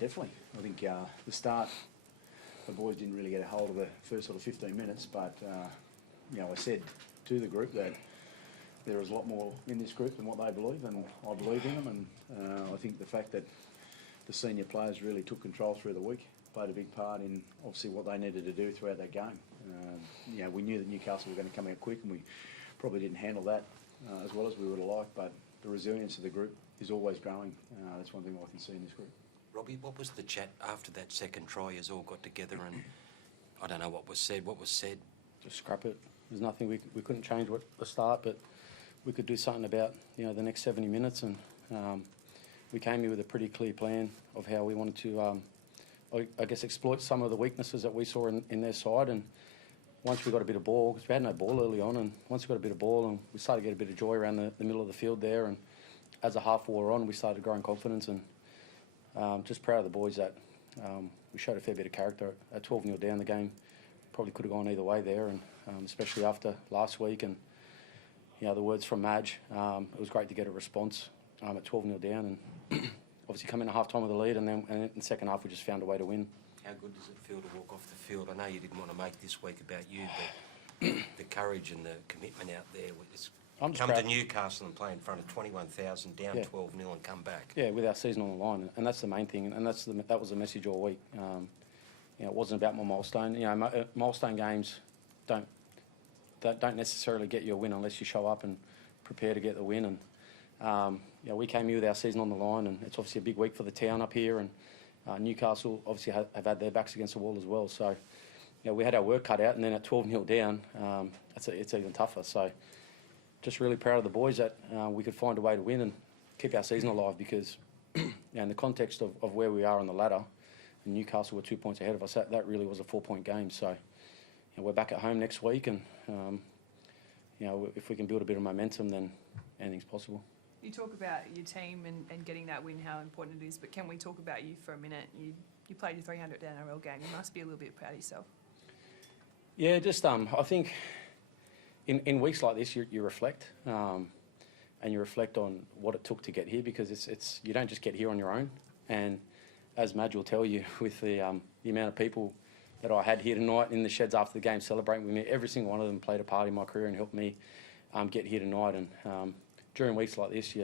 definitely. I think the start, the boys didn't really get a hold of the first sort of 15 minutes, but I said to the group that there is a lot more in this group than what they believe, and I believe in them. And I think the fact that the senior players really took control through the week played a big part in obviously what they needed to do throughout that game. We knew that Newcastle were going to come out quick, and we probably didn't handle that as well as we would have liked, but the resilience of the group is always growing. That's one thing I can see in this group. Robbie, what was the chat after that second try? You all got together and I don't know what was said. What was said? Just scrap it. There's nothing we couldn't change at the start, but we could do something about the next 70 minutes, and we came here with a pretty clear plan of how we wanted to, I guess, exploit some of the weaknesses that we saw in their side. And once we got a bit of ball, because we had no ball early on, and once we got a bit of ball and we started to get a bit of joy around the middle of the field there, and as the half wore on, we started growing confidence, and just proud of the boys that we showed a fair bit of character. At 12-0 down, the game probably could have gone either way there, and especially after last week and the words from Madge, it was great to get a response at 12-0 down, and obviously come in at half-time with the lead, and then in the second half we just found a way to win. How good does it feel to walk off the field? I know you didn't want to make this week about you, but the courage and the commitment out there. Come to Newcastle and play in front of 21,000, down 12-0 and come back. Yeah, with our season on the line, and that's the main thing, and that was the message all week. It wasn't about my milestone. Milestone games don't necessarily get you a win unless you show up and prepare to get the win. And we came here with our season on the line, and it's obviously a big week for the town up here, and Newcastle obviously have had their backs against the wall as well. So we had our work cut out, and then at 12-0 down, it's even tougher. So just really proud of the boys that we could find a way to win and keep our season alive, because in the context of where we are on the ladder, and Newcastle were 2 points ahead of us, that really was a 4-point game. So we're back at home next week, and if we can build a bit of momentum, then anything's possible. You talk about your team and getting that win, how important it is, but can we talk about you for a minute? You played your 300th NRL game. You must be a little bit proud of yourself. Yeah, just I think in weeks like this, you reflect, and you reflect on what it took to get here, because it's you don't just get here on your own. And as Madge will tell you, with the amount of people that I had here tonight in the sheds after the game celebrating with me, every single one of them played a part in my career and helped me get here tonight. And during weeks like this,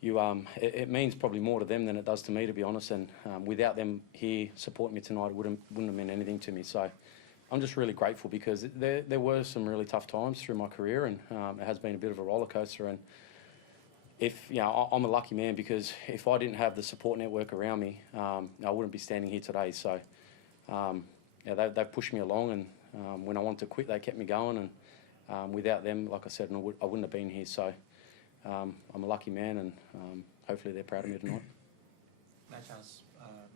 it means probably more to them than it does to me, to be honest. And without them here supporting me tonight, it wouldn't have meant anything to me. So I'm just really grateful, because there were some really tough times through my career, and it has been a bit of a roller coaster. And I'm a lucky man, because if I didn't have the support network around me, I wouldn't be standing here today. So they've pushed me along, and when I wanted to quit, they kept me going. And without them, like I said, I wouldn't have been here. So I'm a lucky man, and hopefully they're proud of me tonight. Match how's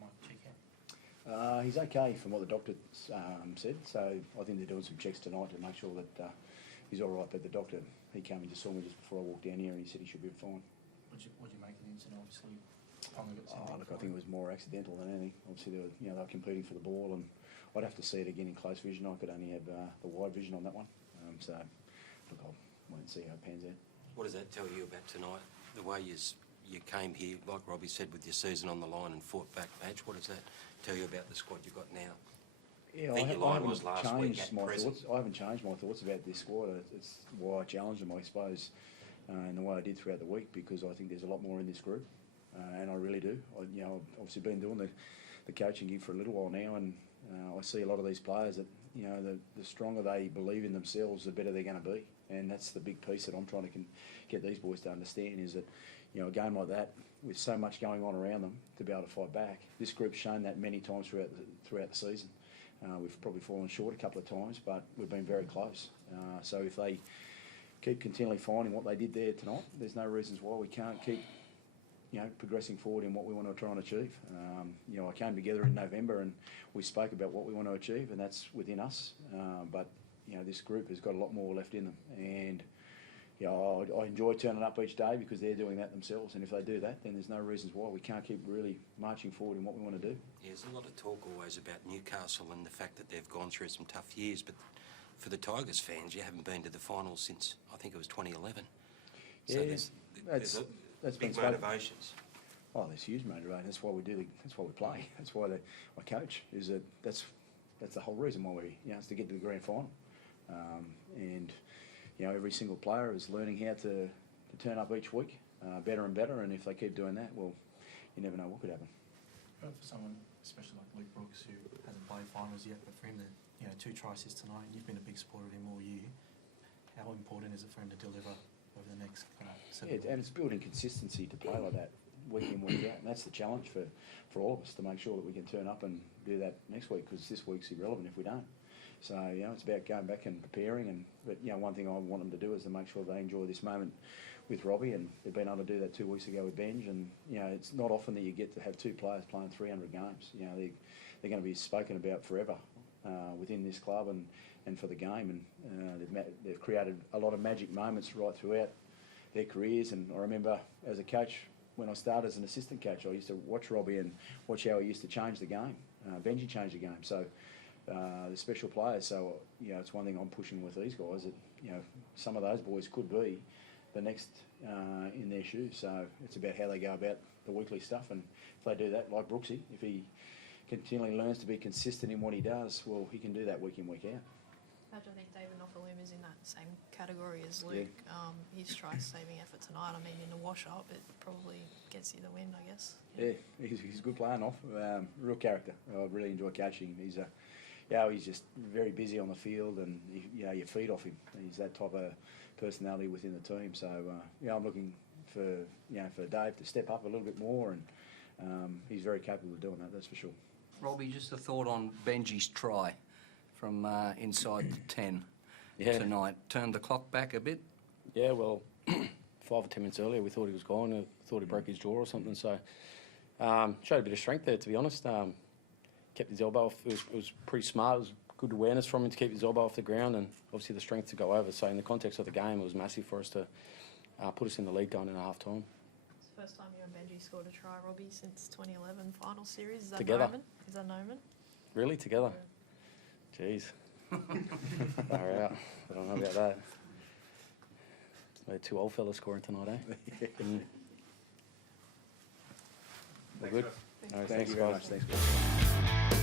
Mike Cheekham? He's okay from what the doctor said. So I think they're doing some checks tonight to make sure that he's all right. But the doctor, he came and just saw me just before I walked down here, and he said he should be fine. What do you make of the incident? Obviously, look, I think it was more accidental than anything. Obviously, they were competing for the ball, and I'd have to see it again in close vision. I could only have the wide vision on that one. So, look, I'll wait and see how it pans out. What does that tell you about tonight? The way you came here, like Robbie said, with your season on the line and fought back, Madge. What does that tell you about the squad you've got now? Yeah, I haven't changed my thoughts about this squad. It's why I challenged them, I suppose, in the way I did throughout the week, because I think there's a lot more in this group, and I really do. I've obviously been doing the coaching gig for a little while now, and I see a lot of these players that, the stronger they believe in themselves, the better they're going to be. And that's the big piece that I'm trying to get these boys to understand, is that, a game like that, with so much going on around them, to be able to fight back. This group's shown that many times throughout the season. We've probably fallen short a couple of times, but we've been very close. So if they keep continually finding what they did there tonight, there's no reasons why we can't keep progressing forward in what we want to try and achieve. I came together in November and we spoke about what we want to achieve, and that's within us. But this group has got a lot more left in them, and I enjoy turning up each day because they're doing that themselves. And if they do that, then there's no reasons why we can't keep really marching forward in what we want to do. Yeah, there's a lot of talk always about Newcastle and the fact that they've gone through some tough years, but for the Tigers fans, you haven't been to the finals since, I think it was 2011. So yeah, there's big motivations. Oh, there's huge motivation. That's why we do. That's why we play. That's why I coach. Is that that's the whole reason why we it's to get to the grand final. And every single player is learning how to turn up each week better and better. And if they keep doing that, well, you never know what could happen. For someone, especially like Luke Brooks, who hasn't played finals yet, but for him to 2 try assists tonight, and you've been a big supporter of him all year. How important is it for him to deliver over the next 7 weeks? And it's building consistency to play like that week in, week out, and that's the challenge for all of us, to make sure that we can turn up and do that next week, because this week's irrelevant if we don't. So it's about going back and preparing, but one thing I want them to do is to make sure they enjoy this moment with Robbie, and they've been able to do that 2 weeks ago with Benj, and it's not often that you get to have 2 players playing 300 games. They're going to be spoken about forever within this club and for the game, and they've created a lot of magic moments right throughout their careers. And I remember as a coach, when I started as an assistant coach, I used to watch Robbie and watch how he used to change the game. Benji changed the game, so the special players. So it's one thing I'm pushing with these guys, that some of those boys could be the next in their shoes. So it's about how they go about the weekly stuff, and if they do that, like Brooksy, if he continually learns to be consistent in what he does, well, he can do that week in, week out. I think David Knopfler is in that same category as Luke. His try-saving effort tonight, in a wash-up, it probably gets you the win, I guess. Yeah, he's a good player, Noff. Real character. I really enjoy coaching him. He's he's just very busy on the field, and you feed off him. He's that type of personality within the team. So I'm looking for for Dave to step up a little bit more, and he's very capable of doing that. That's for sure. Robbie, just a thought on Benji's try from inside the 10 tonight. Turned the clock back a bit. Yeah, well, 5 or 10 minutes earlier, we thought he was gone. We thought he broke his jaw or something. So showed a bit of strength there, to be honest. Kept his elbow off. It was pretty smart. It was good awareness from him to keep his elbow off the ground, and obviously the strength to go over. So in the context of the game, it was massive for us to put us in the lead going in half time. It's the first time you and Benji scored a try, Robbie, since 2011 final series. Is that Together. Noman? Is that Noman? Really, together? Jeez. Far out. I don't know about that. We're 2 old fellas scoring tonight, eh? We're good. Thank you very much. Thanks, Paul.